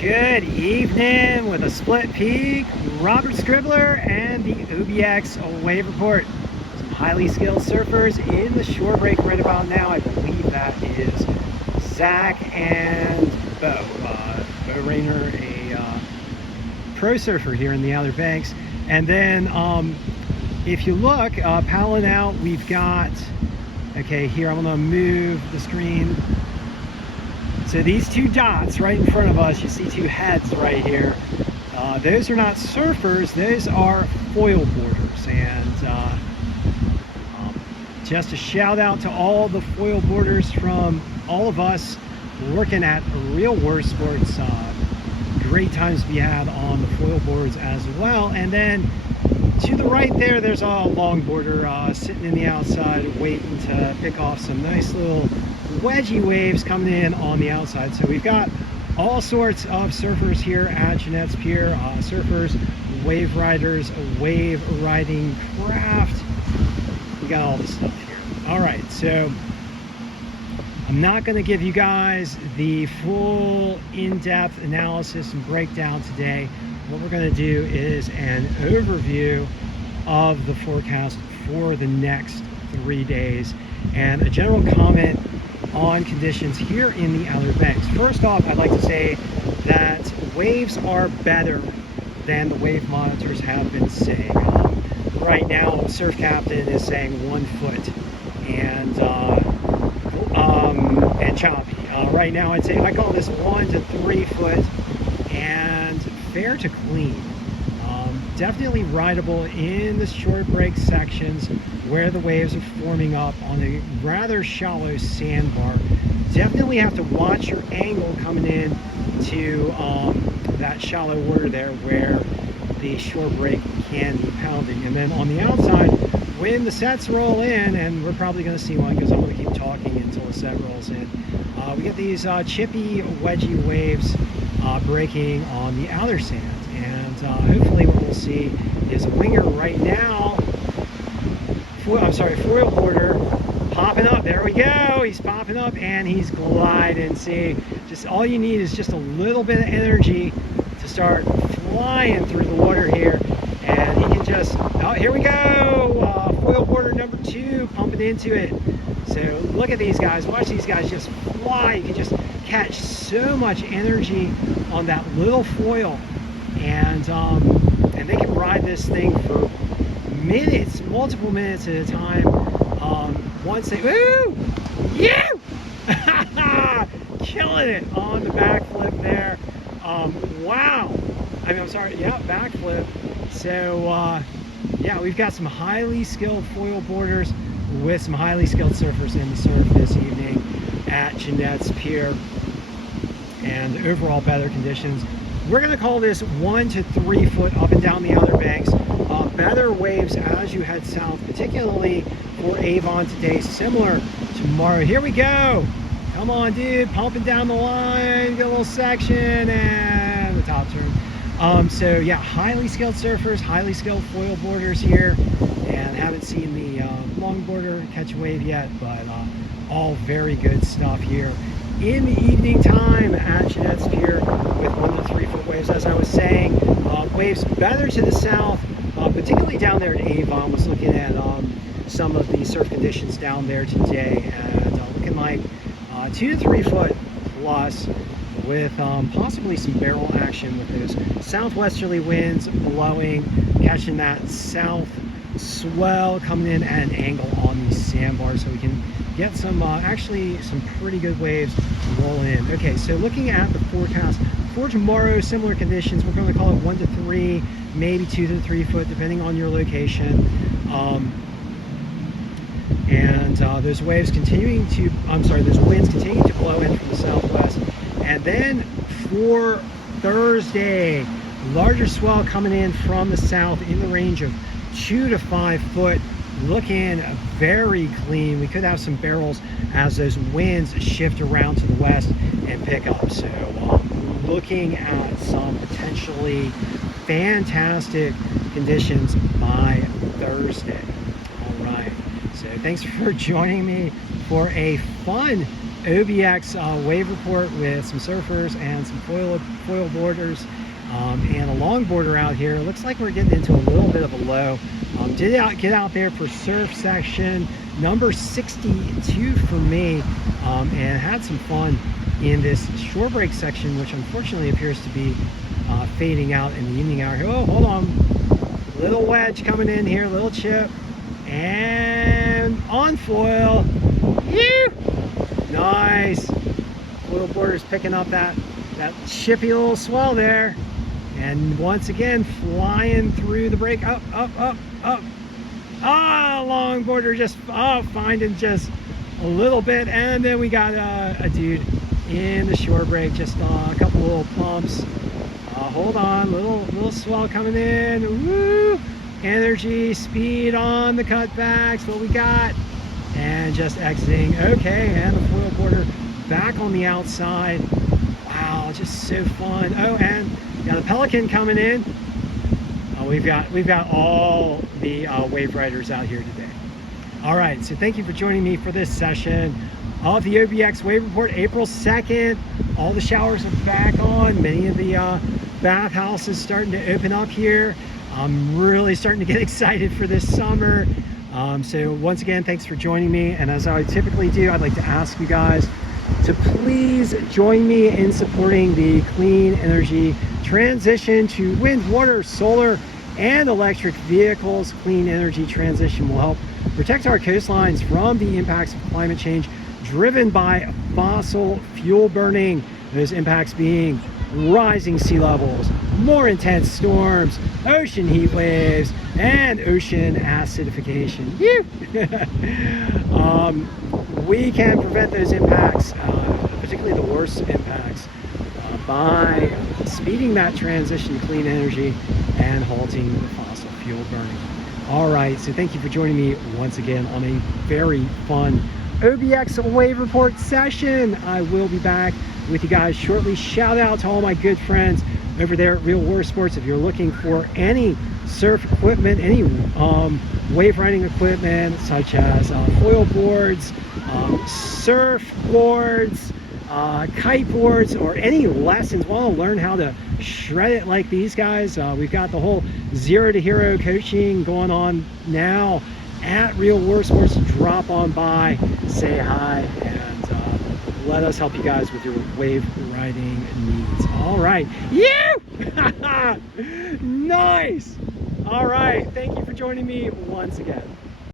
Good evening with a split peak, Robert Scribbler and the OBX wave report. Some highly skilled surfers in the shore break right about now. I believe that is Zach and Bo. Bo Rayner, a pro surfer here in the Outer Banks. And then if you look, paddling out, we've got, okay, here I'm gonna move the screen. So these two dots right in front of us, you see two heads right here. Those are not surfers, those are foil boarders. And just a shout out to all the foil boarders from all of us working at Real War Sports. Great times to be had on the foil boards as well. And then to the right there, there's a longboarder sitting in the outside waiting to pick off some nice little wedgie waves coming in on the outside. So we've got all sorts of surfers here at Jeanette's Pier. Surfers, wave riders, wave riding craft. We got all this stuff here. All right, so I'm not going to give you guys the full in-depth analysis and breakdown today. What we're going to do is an overview of the forecast for the next 3 days and a general comment on conditions here in the Outer Banks. First off, I'd like to say that waves are better than the wave monitors have been saying. Right now, Surf Captain is saying 1 foot and choppy. Right now, I'd say I call this 1 to 3 foot and fair to clean. Definitely rideable in the short break sections where the waves are forming up on a rather shallow sandbar. Definitely have to watch your angle coming in to that shallow water there where the shore break can be pounding. And then on the outside, when the sets roll in, and we're probably going to see one because I'm going to keep talking until the set rolls in, we get these chippy, wedgie waves breaking on the outer sand. And hopefully what we'll see is a winger right now, foil boarder popping up. There we go. He's popping up and he's gliding. See, just all you need is just a little bit of energy to start flying through the water here. And he can just, oh, here we go. Foil boarder number 2 pumping into it. So look at these guys. Watch these guys just fly. You can just catch so much energy on that little foil. And they can ride this thing for minutes, multiple minutes at a time. Once they, woo! Yeah! Killing it on the backflip there. Wow! I mean, I'm sorry, yeah, backflip. So, yeah, we've got some highly skilled foil boarders with some highly skilled surfers in the surf this evening at Jeanette's Pier. And overall better conditions. We're going to call this 1 to 3 foot up and down the Outer Banks. Better waves as you head south, particularly for Avon today, similar tomorrow. Here we go. Come on, dude. Pumping down the line. Get a little section and the top turn. So, yeah, highly skilled surfers, highly skilled foil boarders here. And haven't seen the longboarder catch a wave yet, but all very good stuff here in the evening time at Jeanette's Pier with 1 to 3 foot waves. As I was saying, waves better to the south, particularly down there at Avon. Was looking at some of the surf conditions down there today, and looking like 2 to 3 foot plus with possibly some barrel action with those southwesterly winds blowing, catching that south swell coming in at an angle on these sandbars, so we can get some actually some pretty good waves rolling in. Okay, so looking at the forecast for tomorrow, similar conditions. We're going to call it 1 to 3, maybe 2 to 3 foot, depending on your location. Those waves continuing to, those winds continuing to blow in from the southwest. And then for Thursday, larger swell coming in from the south in the range of 2 to 5 foot. Looking very clean. We could have some barrels as those winds shift around to the west and pick up. So looking at some potentially fantastic conditions by Thursday. All right. So thanks for joining me for a fun OBX wave report with some surfers and some foil boarders and a long boarder out here. It looks like we're getting into a little bit of a low. Did get out there for surf section number 62 for me, and had some fun in this shore break section, which unfortunately appears to be fading out in the evening hour. Oh, hold on, little wedge coming in here, little chip, and on foil. Phew! Nice. Foil boarder's picking up that chippy little swell there, and once again flying through the break, up. Long boarder just finding just a little bit, and then we got a dude in the shore break, just a couple little pumps. Hold on, little swell coming in. Woo! Energy, speed on the cutbacks. What we got? And just exiting. Okay, and the foil boarder back on the outside. Wow, just so fun. Oh, and got a pelican coming in. We've got all the wave riders out here today. All right, so thank you for joining me for this session of the OBX Wave Report, April 2nd. All the showers are back on. Many of the bathhouses starting to open up here. I'm really starting to get excited for this summer. So once again, thanks for joining me. And as I typically do, I'd like to ask you guys to please join me in supporting the clean energy transition to wind, water, solar, and electric vehicles. Clean energy transition will help protect our coastlines from the impacts of climate change driven by fossil fuel burning. Those impacts being rising sea levels, more intense storms, ocean heat waves, and ocean acidification. We can prevent those impacts, particularly the worst impacts, by speeding that transition to clean energy and halting the fossil fuel burning. All right, so thank you for joining me once again on a very fun OBX Wave Report session. I will be back with you guys shortly. Shout out to all my good friends over there at Real Water Sports. If you're looking for any surf equipment, any wave riding equipment such as foil boards, surfboards, kiteboards, or any lessons, want to learn how to shred it like these guys, we've got the whole Zero to Hero coaching going on now at Real Water Sports. Drop on by, say hi, and let us help you guys with your wave riding needs. All right, nice. All right, thank you for joining me once again.